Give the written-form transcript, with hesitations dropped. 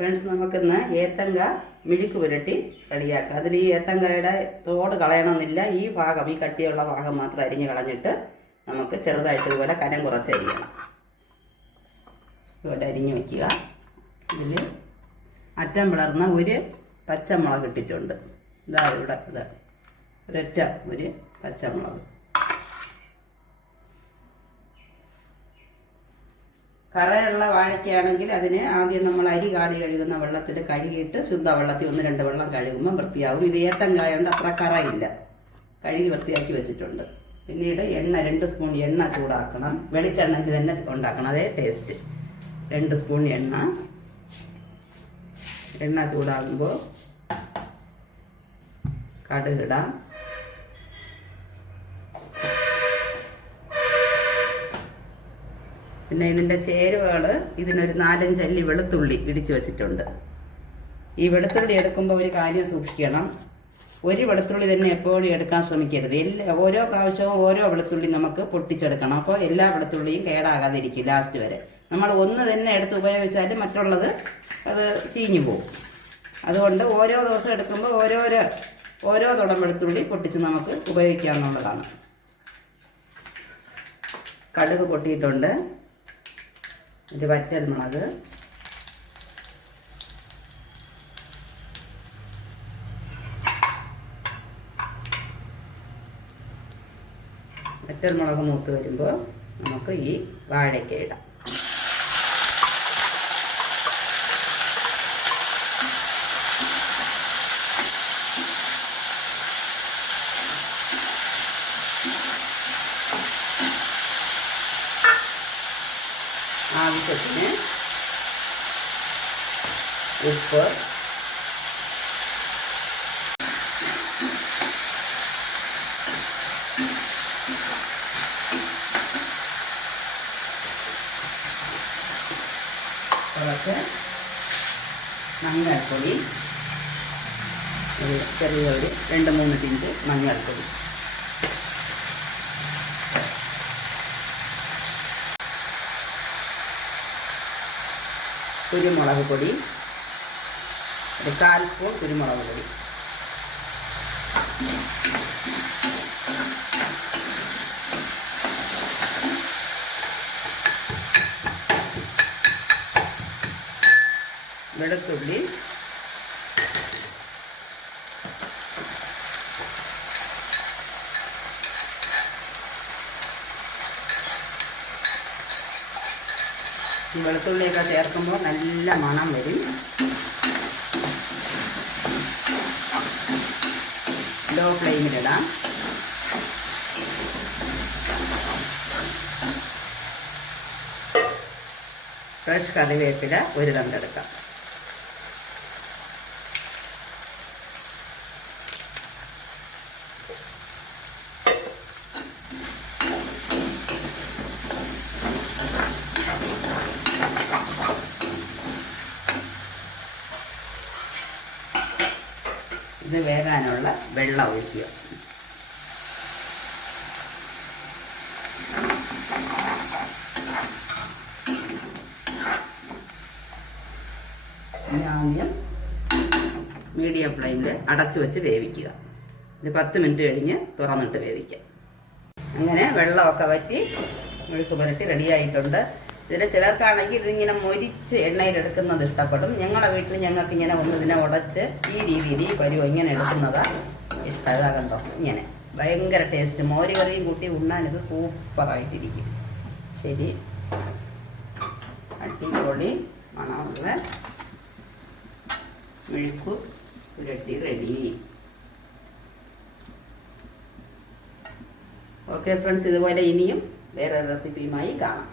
Friends, നമുക്കിന്ന് ഏത്തങ്ക മിഴുക്ക് പുരട്ടി റെഡിയാക്കാം. അതിൽ ഈ ഏത്തങ്കായുടെ തോട് കളയണമെന്നില്ല. ഈ ഭാഗം, ഈ കട്ടിയുള്ള ഭാഗം മാത്രം അരിഞ്ഞ് കളഞ്ഞിട്ട് നമുക്ക് ചെറുതായിട്ട് ഇതുപോലെ കനം കുറച്ച് അരിയണം. ഇതുപോലെ അരിഞ്ഞ് വയ്ക്കുക. ഇതിൽ അറ്റം പിളർന്ന ഒരു പച്ചമുളക് ഇട്ടിട്ടുണ്ട്. ഇതാ ഇവിടെ ഒരൊറ്റ ഒരു പച്ചമുളക്. കറയുള്ള വാഴയ്ക്കാണെങ്കിൽ അതിന് ആദ്യം നമ്മൾ അരി കാടി കഴുകുന്ന വെള്ളത്തിൽ കഴുകിയിട്ട് ശുദ്ധവെള്ളത്തിൽ 1-2 വെള്ളം കഴുകുമ്പോൾ വൃത്തിയാവും. ഇത് ഏത്തങ്കായ കൊണ്ട് അത്ര കറയില്ല. കഴുകി വൃത്തിയാക്കി വെച്ചിട്ടുണ്ട്. പിന്നീട് 2 സ്പൂൺ എണ്ണ ചൂടാക്കണം. വെളിച്ചെണ്ണ ഇത് തന്നെ ഉണ്ടാക്കണം, അതേ ടേസ്റ്റ്. 2 സ്പൂൺ എണ്ണ ചൂടാകുമ്പോൾ കടുകിടാം. പിന്നെ ഇതിൻ്റെ ചേരുവകൾ, ഇതിനൊരു 4-5 അല്ലി വെളുത്തുള്ളി ഇടിച്ച് വെച്ചിട്ടുണ്ട്. ഈ വെളുത്തുള്ളി എടുക്കുമ്പോൾ ഒരു കാര്യം സൂക്ഷിക്കണം. ഒരു വെളുത്തുള്ളി തന്നെ എപ്പോഴും എടുക്കാൻ ശ്രമിക്കരുത്. ഓരോ പ്രാവശ്യവും ഓരോ വെളുത്തുള്ളി നമുക്ക് പൊട്ടിച്ചെടുക്കണം. അപ്പോൾ എല്ലാ വെളുത്തുള്ളിയും കേടാകാതിരിക്കും ലാസ്റ്റ് വരെ. നമ്മൾ ഒന്ന് തന്നെ എടുത്ത് ഉപയോഗിച്ചാൽ മറ്റുള്ളത് അത് ചീഞ്ഞു പോകും. അതുകൊണ്ട് ഓരോ ദിവസം എടുക്കുമ്പോൾ ഓരോ തുടം വെളുത്തുള്ളി പൊട്ടിച്ച് നമുക്ക് ഉപയോഗിക്കാവുന്നതാണ്. കടുക് പൊട്ടിയിട്ടുണ്ട്. ഒരു വറ്റൽമുളക്, വറ്റൽമുളക് മൂത്ത് വരുമ്പോൾ നമുക്ക് ഈ വാഴയ്ക്ക ഇടാം. ആവശ്യത്തിന് ഉപ്പ്, കുറച്ച് മഞ്ഞൾപ്പൊടി, ചെറിയൊരു 2-3 പിഞ്ച് മഞ്ഞൾപ്പൊടി, കുരുമുളക് പൊടി, ഒരു 1/4 സ്പൂൺ കുരുമുളക് പൊടി, വെളുത്തുള്ളി, വെളുത്തുള്ളിയൊക്കെ ചേർക്കുമ്പോൾ നല്ല മണം വരും. ലോ ഫ്ലെയിമിലിടാം. ഫ്രഷ് കറിവേപ്പില 1 തണ്ടെടുക്കാം. ഇത് വേകാനുള്ള വെള്ളം ഒഴിക്കുക. ഇനി ആദ്യം മീഡിയം ഫ്ലെയിമിൽ അടച്ചു വെച്ച് വേവിക്കുക. ഒരു 10 മിനിറ്റ് കഴിഞ്ഞ് തുറന്നിട്ട് വേവിക്കാം. അങ്ങനെ വെള്ളമൊക്കെ വറ്റി മെഴുക്ക് പുരട്ടി റെഡിയായിട്ടുണ്ട്. ഇതിൽ ചിലർക്കാണെങ്കിൽ ഇതിങ്ങനെ മൊരിച്ച് എണ്ണയിലെടുക്കുന്നത് ഇഷ്ടപ്പെടും. ഞങ്ങളുടെ വീട്ടിൽ ഞങ്ങൾക്ക് ഇങ്ങനെ ഇതിനെ ഉടച്ച് ഈ രീതിയിൽ ഈ പരുവം ഇങ്ങനെ എടുക്കുന്നതാണ് ഇഷ്ടം. ഇതാ കണ്ടോ, ഇങ്ങനെ ഭയങ്കര ടേസ്റ്റ്. മോര് കറിയും കൂട്ടി ഉണ്ണാനിത് സൂപ്പറായിട്ടിരിക്കും. ശരി, അടിപൊളി മണമുള്ള മെഴുക്ക് പുരട്ടി റെഡി. ഓക്കെ ഫ്രണ്ട്സ്, ഇതുപോലെ ഇനിയും വേറെ റെസിപ്പിയുമായി കാണാം.